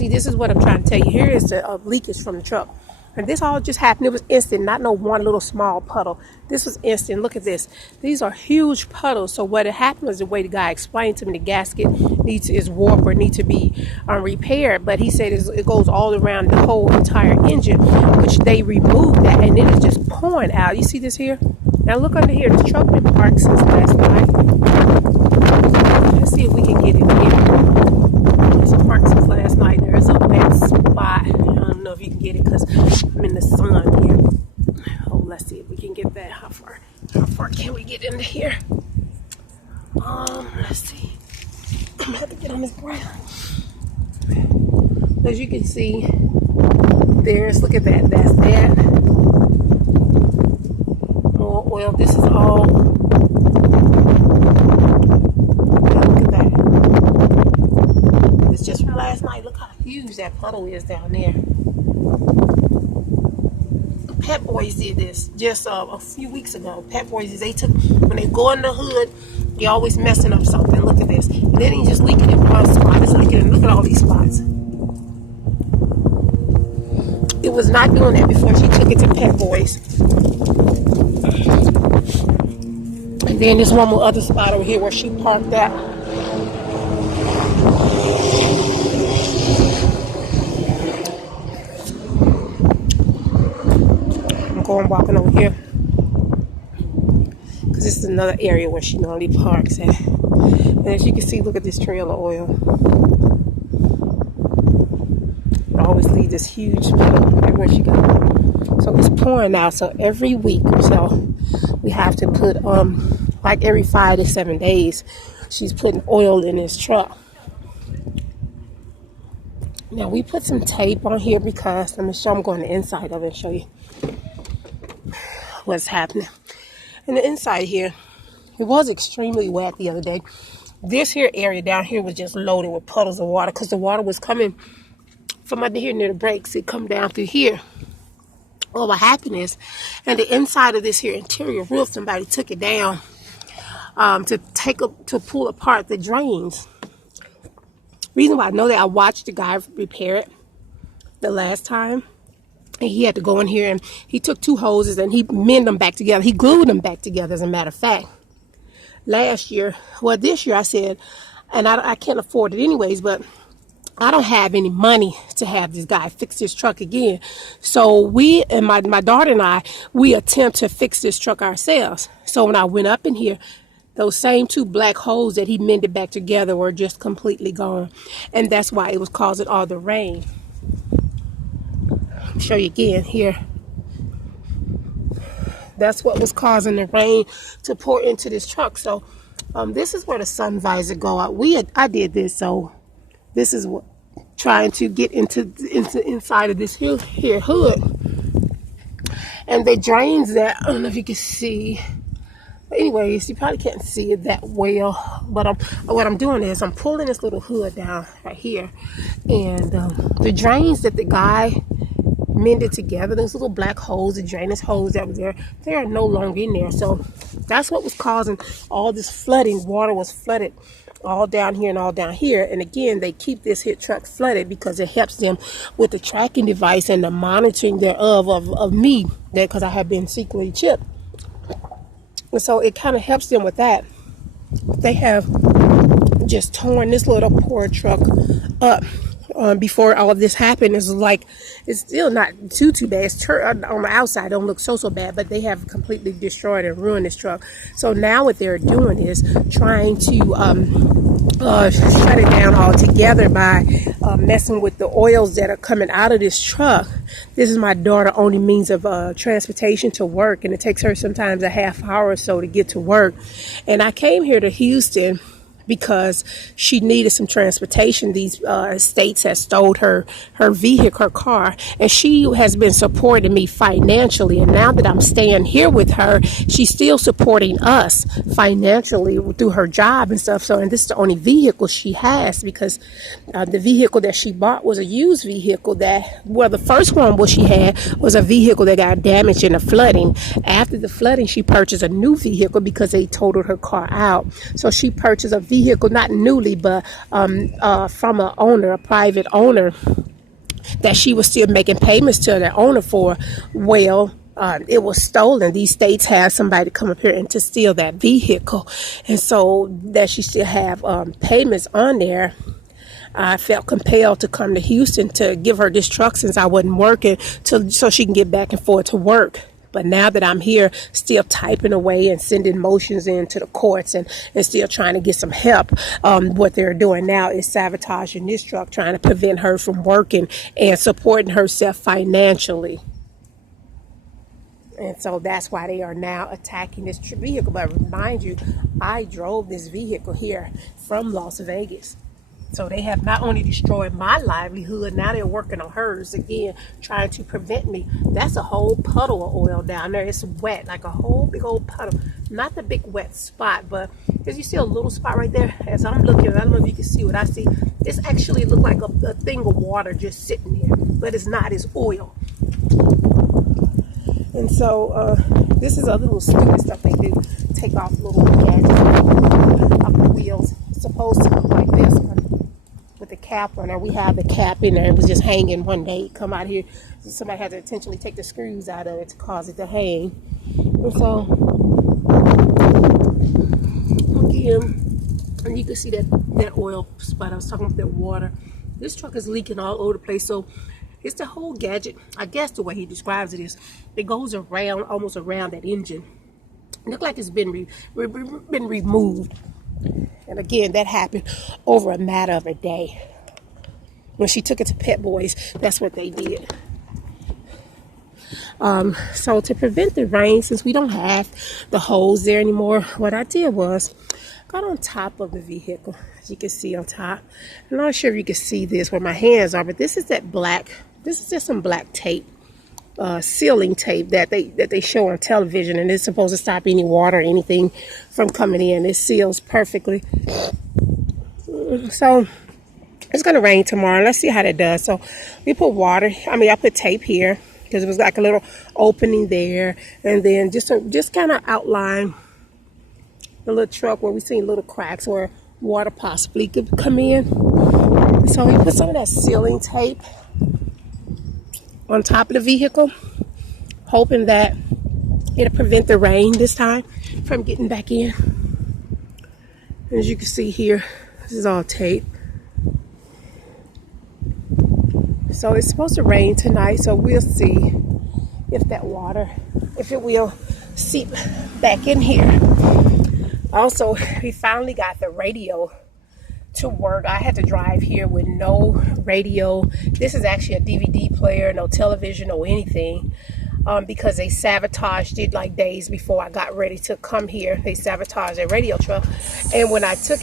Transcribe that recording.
See, this is what I'm trying to tell you. Here is the leakage from the truck. And this all just happened. It was instant, not no one little small puddle. This was instant. Look at this. These are huge puddles. So what had happened was, the way the guy explained to me, the gasket is warped or need to be repaired. But he said it goes all around the whole entire engine, which they removed that, and it is just pouring out. You see this here? Now look under here. This truck been parked since last night. Let's see if we can get in here. It's parked since last night. There's a wet spot. I don't know if you can get it because I'm in the sun here. Oh, let's see if we can get that. How far can we get into here? Let's see. I'm gonna have to get on this ground. As you can see, look at that. That's that. More oil. This is all. Look at that. It's just from last night. Look how huge that puddle is down there. Pep Boys did this just a few weeks ago. Pep Boys, when they go in the hood, they always messing up something. Look at this. And then he just leaking in one spot. It's like, look at all these spots. It was not doing that before she took it to Pep Boys. And then there's one more other spot over here where she parked at. I'm walking over here because this is another area where she normally parks at. And as you can see, look at this trail of oil. I always leave this huge puddle everywhere she goes. So it's pouring out. So every week or so, we have to put like every 5 to 7 days, she's putting oil in this truck. Now we put some tape on here because I'm going the inside of it and show you what's happening. And the inside here, it was extremely wet the other day. This here area down here was just loaded with puddles of water because the water was coming from under here near the brakes. It come down through here. Well, what happened is, and the inside of this here interior roof, somebody took it down to pull apart the drains. Reason why I know that, I watched the guy repair it the last time. And he had to go in here and he took 2 hoses and he mended them back together. He glued them back together, as a matter of fact. This year I said, and I can't afford it anyways, but I don't have any money to have this guy fix this truck again. So we, and my daughter and I, we attempt to fix this truck ourselves. So when I went up in here, those same 2 black holes that he mended back together were just completely gone. And that's why it was causing all the rain. Show you again here. That's what was causing the rain to pour into this truck. So this is where the sun visor go out. I did this, so this is what trying to get into inside of this here hood. And the drains that, I don't know if you can see. But anyways, you probably can't see it that well. But what I'm doing is I'm pulling this little hood down right here. And the drains that the guy mended together, those little black holes, the drainage holes that were there, they are no longer in there. So that's what was causing all this flooding. Water was flooded all down here and all down here. And again, they keep this here truck flooded because it helps them with the tracking device and the monitoring thereof of me, because I have been secretly chipped. And so it kind of helps them with that. They have just torn this little poor truck up. Before all of this happened, it's still not too bad. It's on the outside, don't look so bad, but they have completely destroyed and ruined this truck. So now what they're doing is trying to shut it down altogether by messing with the oils that are coming out of this truck. This is my daughter's only means of transportation to work, and it takes her sometimes a half hour or so to get to work. And I came here to Houston because she needed some transportation. These states has stole her vehicle, her car, and she has been supporting me financially. And now that I'm staying here with her, she's still supporting us financially through her job and stuff. So, and this is the only vehicle she has, because the vehicle that she bought was a used vehicle the first one she had was a vehicle that got damaged in the flooding. After the flooding, she purchased a new vehicle because they totaled her car out. So she purchased a vehicle vehicle, not newly, but from a owner, a private owner, that she was still making payments to the owner for. Well, it was stolen. These states have somebody come up here and to steal that vehicle, and so that she still have payments on there. I felt compelled to come to Houston to give her this truck since I wasn't working, so she can get back and forth to work. But now that I'm here, still typing away and sending motions into the courts and still trying to get some help, what they're doing now is sabotaging this truck, trying to prevent her from working and supporting herself financially. And so that's why they are now attacking this vehicle. But remind you, I drove this vehicle here from Las Vegas. So they have not only destroyed my livelihood, now they're working on hers again, trying to prevent me. That's a whole puddle of oil down there. It's wet, like a whole big old puddle. Not the big wet spot, but as you see a little spot right there, as I'm looking, I don't know if you can see what I see. This actually looks like a thing of water just sitting there, but it's not, it's oil. And so this is a little stupid stuff they do. Take off little gadgets off the wheels. It's supposed to look like this one with the cap on there. We have the cap in there. It was just hanging one day. Come out here. Somebody had to intentionally take the screws out of it to cause it to hang. And so, again, and you can see that oil spot. I was talking about that water. This truck is leaking all over the place. So it's the whole gadget. I guess the way he describes it is, it goes around, almost around that engine. It looks like it's been removed. And again, that happened over a matter of a day. When she took it to Pep Boys, that's what they did. So to prevent the rain, since we don't have the hose there anymore, what I did was got on top of the vehicle. As you can see on top. I'm not sure if you can see this where my hands are, but this is just some black tape. Sealing tape that they show on television, and it's supposed to stop any water or anything from coming in. It seals perfectly. So it's gonna rain tomorrow. Let's see how that does. So we put I put tape here because it was like a little opening there, and then just kind of outline the little truck where we seen little cracks where water possibly could come in. So we put some of that sealing tape on top of the vehicle, hoping that it'll prevent the rain this time from getting back in. As you can see here, this is all tape. So it's supposed to rain tonight, so we'll see if that water, if it will seep back in here. Also, we finally got the radio to work. I had to drive here with no radio. This is actually a DVD player, no television, no anything, because they sabotaged it like days before I got ready to come here. They sabotaged their radio truck, and when I took